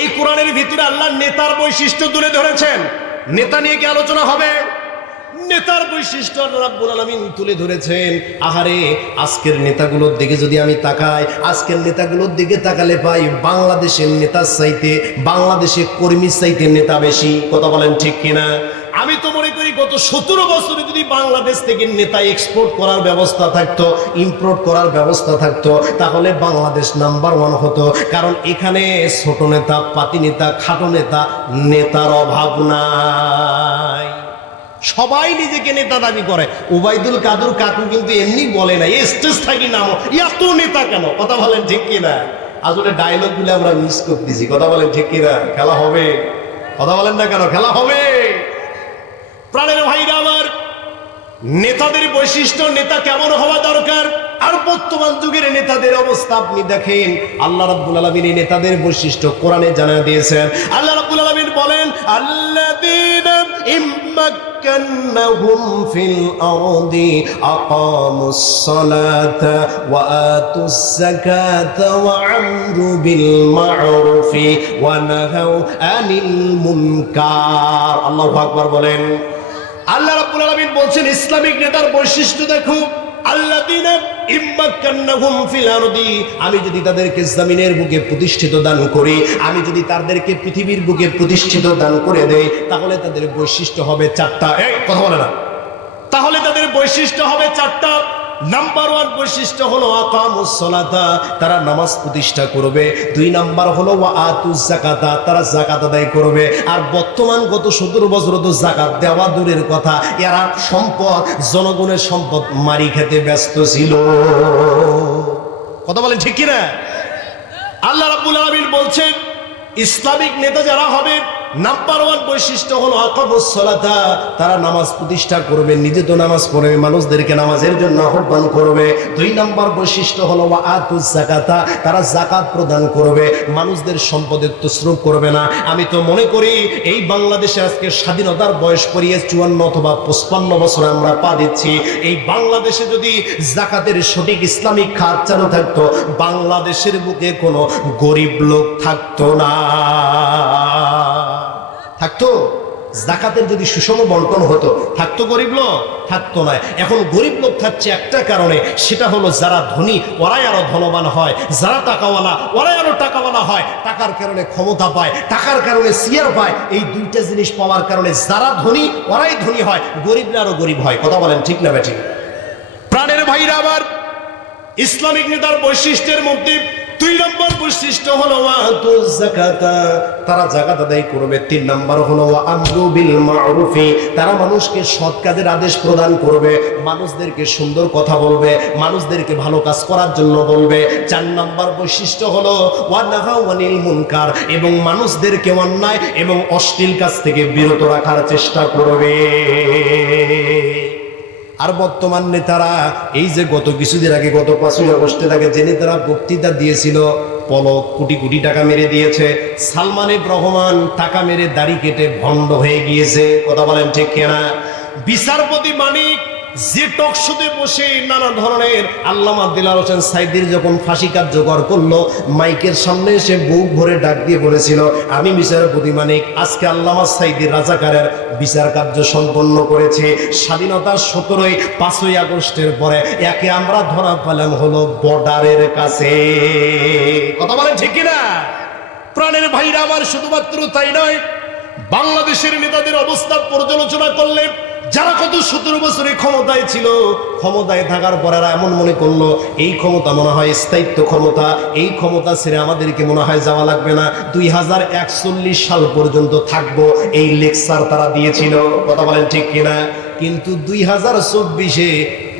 এই কোরআনের ভিতরে আল্লাহ নেতার বৈশিষ্ট্য তুলে ধরেছেন। নেতা নিয়ে কি আলোচনা হবে? নেতার বৈশিষ্ট্য রাব্বুল আলামিন তুলে ধরেছেন। আহারে, আজকের নেতাগুলোর দিকে যদি আমি তাকাই, আজকের নেতাগুলোর দিকে তাকালে পাই বাংলাদেশের নেতার চাইতে, বাংলাদেশের কর্মীর চাইতে নেতা বেশি। কথা বলেন ঠিক কিনা? আমি তো মনে করি গত 17 বছরে যদি বাংলাদেশ থেকে নেতা এক্সপোর্ট করার ব্যবস্থা থাকতো, ইম্পোর্ট করার ব্যবস্থা থাকতো, তাহলে বাংলাদেশ নাম্বার 1 হতো। কারণ এখানে ছোট নেতা, পাতি নেতা, খাটো নেতা, নেতার অভাব নাই। সবাই নিজেকে নেতা দাবি করে। ওবায়দুল কাদের কাকু কিন্তু এমনি বলে না, স্টেজ থাকি নাম এত নেতা কেন? কথা বলেন ঠিক কিনা? আসলে ডায়লগ গুলো আমরা মিস করতেছি। কথা বলেন ঠিক কিনা? খেলা হবে? কথা বলেন না কেন? খেলা হবে। প্রাণের ভাইরা আমার, নেতাদের বৈশিষ্ট্য, নেতা কেমন হওয়া দরকার, আর বর্তমান যুগের নেতাদের অবস্থা আপনি দেখেন। আল্লাহ রাব্বুল আলামিন এই নেতাদের বৈশিষ্ট্য কোরআনে জানিয়ে দিয়েছেন। আল্লাহ রাব্বুল আলামিন বলেন, আল্লাযীনা ইম্মাক্কান্নাহুম ফিল আরদি আকামুস সালাতা ওয়া আতুস যাকাতা ওয়া আমরু বিল মা'রুফি ওয়া নাহাউ আনিল মুনকার। আল্লাহু আকবার বলেন। আল্লাহ রাব্বুল আলামিন বলছেন ইসলামিক নেতার বৈশিষ্ট্য দেখো, আল্লাযীনা ইম্মাক্কান্নাহুম ফিল আরদি, আমি যদি তাদেরকে জমিনের বুকে প্রতিষ্ঠিত দান করি, আমি যদি তাদেরকে পৃথিবীর বুকে প্রতিষ্ঠিত দান করে দেই, তাহলে তাদের বৈশিষ্ট্য হবে 4টা। এই কথা বলে না। তাহলে তাদের বৈশিষ্ট্য হবে 4টা। নাম্বার 1 বৈশিষ্ট্য হলো আকামুস সালাতা, তারা নামাজ প্রতিষ্ঠা করবে। 2 নাম্বার হলো ওয়া আতুজ যাকাতা, তারা যাকাত আদায় করবে। আর বর্তমান গত 17 বছর তো যাকাত দেওয়া দূরের কথা, এরা সম্পদ, জনগণের সম্পদ মারি খেতে ব্যস্ত ছিল। কথা বলেন ঠিক কিনা? আল্লাহ রাব্বুল আলামিন বলছেন ইসলামিক নেতা যারা হবে, নাম্বার 1 বৈশিষ্ট্য হলো আকামুস সালাতা, তারা নামাজ প্রতিষ্ঠা করবে, নিজে তো নামাজ পড়বে, মানুষদেরকে নামাজের জন্য আহ্বান করবে। 2 নাম্বার বৈশিষ্ট্য হলো ওয়া আতুজ যাকাতা, তারা যাকাত প্রদান করবে, মানুষদের সম্পদের তসরুফ করবে না। আমি তো মনে করি এই বাংলাদেশে আজকে স্বাধীনতার বয়স পড়িয়ে 54 অথবা 55 বছর আমরা পা দিচ্ছি। এই বাংলাদেশে যদি যাকাতের সঠিক ইসলামিক খাত চালু থাকতো, বাংলাদেশের বুকে কোনো গরিব লোক থাকতো না। থাকতো? যাকাতের যদি সুষম বন্টন হতো, থাকতো গরিব লোক? থাকতো না। এখন গরিব লোক থাকছে একটা কারণে, সেটা হলো যারা ধনী ওরাই আরো ধনবান হয়, যারা টাকাওয়ালা ওরাই আরো টাকাওয়ালা হয়। টাকার কারণে ক্ষমতা পায়, টাকার কারণে চেয়ার পায়। এই 2টা জিনিস পাওয়ার কারণে যারা ধনী ওরাই ধনী হয়, গরিবরা আরো গরিব হয়। কথা বলেন ঠিক না বেঠিক? প্রাণের ভাইরা আবার, ইসলামিক নেতার বৈশিষ্ট্যের মধ্যে 2 নম্বর বৈশিষ্ট্য হলো ওয়া আতুজ যাকাতা, তারা যাকাত আদায় করবে। 3 নম্বর হলো ওয়া আমরু বিল মা'রুফি, তারা মানুষকে সৎ কাজের আদেশ প্রদান করবে, মানুষদেরকে সুন্দর কথা বলবে, মানুষদেরকে ভালো কাজ করার জন্য বলবে। 4 নম্বর বৈশিষ্ট্য হলো ওয়া নাহাউ আনিল মুনকার, এবং মানুষদেরকে অন্যায় এবং অশ্লীল কাজ থেকে বিরত রাখার চেষ্টা করবে। আর বর্তমান নেতারা, এই যে গত কিছুদিন আগে, গত 5ই আগস্টের আগে যে নেতারা বক্তৃতা দিয়েছিল, পলক কোটি কোটি টাকা মেরে দিয়েছে। সালমান এফ রহমান টাকা মেরে দাড়ি কেটে ভণ্ড হয়ে গিয়েছে। কথা বলেন ঠিক কিনা? বিচারপতি মানিক যে টক শোতে বসে নানা ধরনের, আল্লামা দিলওয়ার হোসেন সাইদির যখন ফাঁসি কার্যকর করলো, মাইকের সামনে এসে বুক ভরে ডাক দিয়ে বলেছিল, আমি বিচারপতি মানিক আজকে আল্লামা সাইদির রাজাকারের বিচার কার্য সম্পন্ন করেছে। স্বাধীনতার 5ই আগস্টের পরে একে আমরা ধরা পেলাম হলো বর্ডারের কাছে। কথা বলেন ঠিক কিনা? প্রাণের ভাইরা আমার, শুধুমাত্র তাই নয়, বাংলাদেশের নেতাদের অবস্থা পর্যালোচনা করলে যারা কত 17 বছরে ক্ষমতায় ছিল, ক্ষমতায় থাকার পর এরা এমন মনে করলো এই ক্ষমতা মনে হয় স্থায়িত্ব ক্ষমতা, এই ক্ষমতা ছেড়ে আমাদেরকে মনে হয় যাওয়া লাগবে না, 2041 সাল পর্যন্ত থাকবো, এই লেকচার তারা দিয়েছিল। কথা বলেন ঠিক কিনা? কিন্তু 2024-এ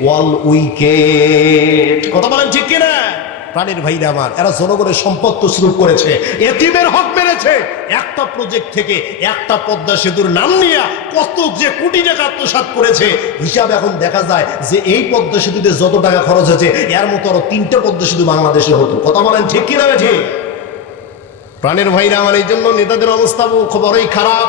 ওয়াল উইকেট। কথা বলেন ঠিক কিনা? প্রাণের ভাইরা আমার, এরা জনগণের সম্পদ তছরূপ করেছে, এতিমের হক মেরেছে। একটা প্রজেক্ট থেকে, একটা পদ্মা সেতুর নাম নিয়ে কত যে কোটি টাকা আত্মসাৎ করেছে, হিসাব এখন দেখা যায় যে এই পদ্মা সেতুতে যত টাকা খরচ হয়েছে, এর মতো আরো 3টে পদ্মা সেতু বাংলাদেশে হতো। কথা বলেন ঠিক কিনা? ঠিক প্রাণের ভাইরা আমার, এই জন্য নেতাদের অবস্থা বড়ই খারাপ।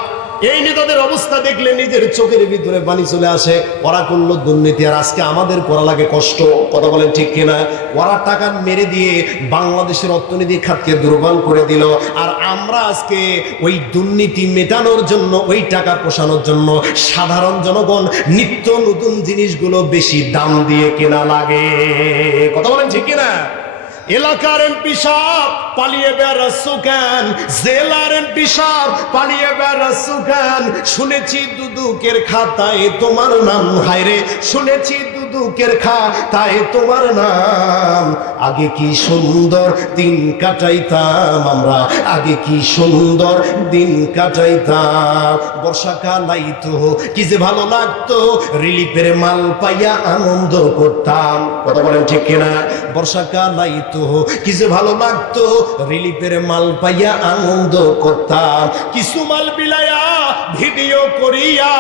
এই নেতাদের অবস্থা দেখলে নিজের চোখের ভিতরে পানি চলে আসে। ওরা করলো দুর্নীতি, আর আজকে আমাদের করা লাগে কষ্ট। কথা বলেন ঠিক কিনা? ওরা টাকা মেরে দিয়ে বাংলাদেশের অর্থনীতি খাতকে দুর্বল করে দিল, আর আমরা আজকে ওই দুর্নীতি মেটানোর জন্য, ওই টাকা পোষানোর জন্য সাধারণ জনগণ নিত্য নতুন জিনিসগুলো বেশি দাম দিয়ে কেনা লাগে। কথা বলেন ঠিক কিনা? এলাকার এমপি সাহেব পালিয়ে বেড়াচ্ছ কেন? জেলার এমপি সাহেব পালিয়ে বেড়াচ্ছ কেন? শুনেছি দুদুকের খাতায় তোমার নাম। হায়রে, শুনেছি দুদুকের খাতায় তোমার নাম। আগে কি সুন্দর দিন কাটাইতাম আমরা, আগে কি সুন্দর দিন কাটাইতাম। বর্ষাকাল আইতো কি যে ভালো লাগতো, রিলিফের মাল পাইয়া আনন্দ করতাম। কথা বলেন ঠিক কিনা? বর্ষাকাল আইতো কি যে ভালো লাগতো, রিলিফের মাল পাইয়া আনন্দ করতাম। কিছু মাল বিলায়া ভিডিও করিয়া,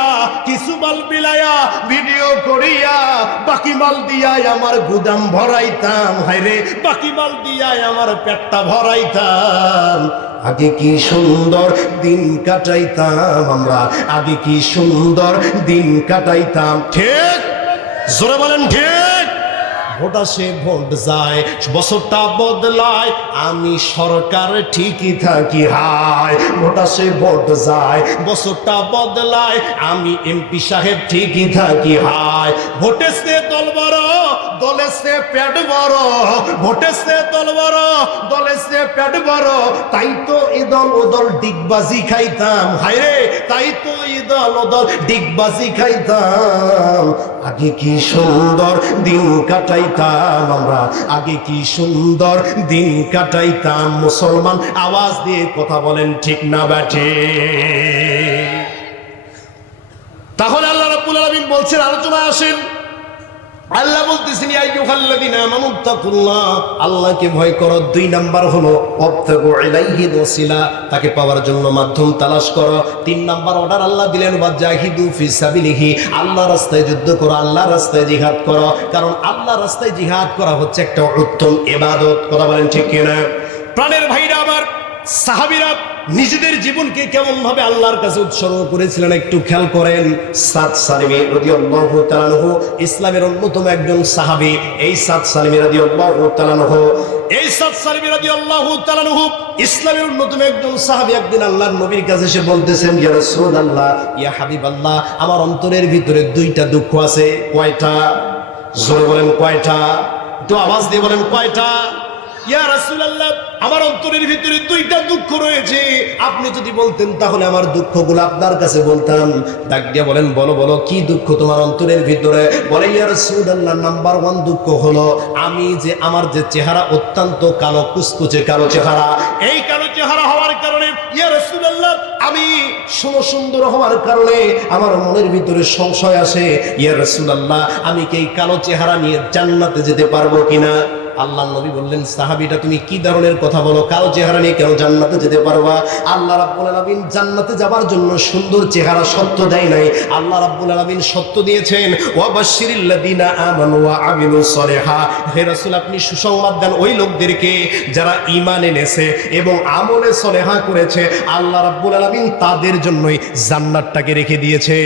কিছু মাল বিলায়া ভিডিও করিয়া বাকি মাল দিয়াই আমার গুদাম ভরাইতাম। হায়রে, বাকি মাল দিয়াই আমার পেটটা ভরাইতাম। আগে কি সুন্দর দিন কাটাইতাম আমরা, আগে কি সুন্দর দিন কাটাইতাম। ঠিক? জোরে বলেন ঠিক? ভোট আসে ভোট যায়, বছরটা বদলায়, আমি সরকার ঠিকই থাকি। হায়, ভোট আসে ভোট যায়, বছরটা বদলায়, আমি এমপি সাহেব ঠিকই থাকি। হায়, ভোটেছে দল বড়, দলেছে পেট বড়, ভোটেছে দল বড়, দলেছে পেট বড়, তাই তো এ দল ও দল ডিগবাজি খাইতাম। হায়রে, তাই তো এ দল ও দল ডিগবাজি খাইতাম। আগে কি সুন্দর দিন কাটাইতাম আমরা, আগে কি সুন্দর দিন কাটাইতাম। মুসলমান আওয়াজ দিয়ে কথা বলেন ঠিক না ব্যাঠে? তাহলে আল্লাহ রাব্বুল আলামিন বলছেন, আলোচনায় আসেন। আল্লাহ বলতেছেন, ইয়া আইয়ুহাল্লাযীনা আমানু তাকুল্লাহ, আল্লাহকে ভয় করো। 2 নাম্বার হলো ওয়াবতাগু ইলাইহি ওয়াসিলা, তাকে পাওয়ার জন্য মাধ্যম তালাশ করো। 3 নাম্বার অর্ডার আল্লাহ দিলেন, ওয়াজাহিদু ফি সাবিলিহি, আল্লাহর রাস্তায় যুদ্ধ করো, আল্লাহর রাস্তায় জিহাদ করো। কারণ আল্লাহর রাস্তায় জিহাদ করা হচ্ছে একটা উত্তম ইবাদত। কথা বলেন ঠিক কিনা? প্রাণের ভাইরা আমার, সাহাবীরা নিজেদের জীবনকে কেমন ভাবে আল্লাহর কাছে উৎসর্গ করেছিলেন একটু খেয়াল করেন। সাদ সালিমী রাদিয়াল্লাহু তাআলা আনহু ইসলামের অন্যতম একজন সাহাবী। এই সাদ সালিমী রাদিয়াল্লাহু তাআলা আনহু, এই সাদ সালিমী রাদিয়াল্লাহু তাআলা আনহু ইসলামের অন্যতম একজন সাহাবী। একদিন আল্লাহর নবীর কাছে এসে বলতেছেন, ইয়া রাসূলুল্লাহ, ইয়া হাবিবাল্লাহ, আমার অন্তরের ভিতরে 2টা দুঃখ আছে। কয়টা? জোরে বলেন কয়টা? তো আওয়াজ দিয়ে বলেন কয়টা? ইয়া রাসূলুল্লাহ, আমার অন্তরের ভিতরে 2টা দুঃখ রয়েছে। আপনি যদি বলতেন তাহলে আমার দুঃখগুলো আপনার কাছে বলতাম। ডাক দিয়ে বলেন, বলো বলো, কি দুঃখ তোমার অন্তরের ভিতরে? বলে, ইয়া রাসূলুল্লাহ, নাম্বার 1 দুঃখ হলো আমি যে আমার যে চেহারা অত্যন্ত কালো, কুচকুচে কালো চেহারা, এই কালো চেহারা হওয়ার কারণে ইয়া রাসূলুল্লাহ আমি সুন্দর হওয়ার কারণে আমার মনের ভিতরে সংশয় আসে। ইয়া রাসূলুল্লাহ, আমি কি এই কালো চেহারা নিয়ে জান্নাতে যেতে পারবো কিনা? আল্লাহ নবী বললেন, সাহাবীটা তুমি কি ধরনের কথা বলো? কালো চেহারা নিয়ে কেন জান্নাতে যেতে পারবা? আল্লাহ রাব্বুল আলামিন জান্নাতে যাবার জন্য সুন্দর চেহারা সত্য দেয় নাই, আল্লাহ রাব্বুল আলামিন সত্য দিয়েছেন, ওয়াবাশশিরিল লাযিনা আমানু ওয়া আমিলুস সলিহাত। হে রাসূল, আপনি সুসংবাদ দেন ওই লোকদেরকে যারা ঈমান এনেছে এবং আমলে সলেহা করেছে, আল্লাহ রাব্বুল আলামিন তাদের জন্যই জান্নাতটাকে রেখে দিয়েছে।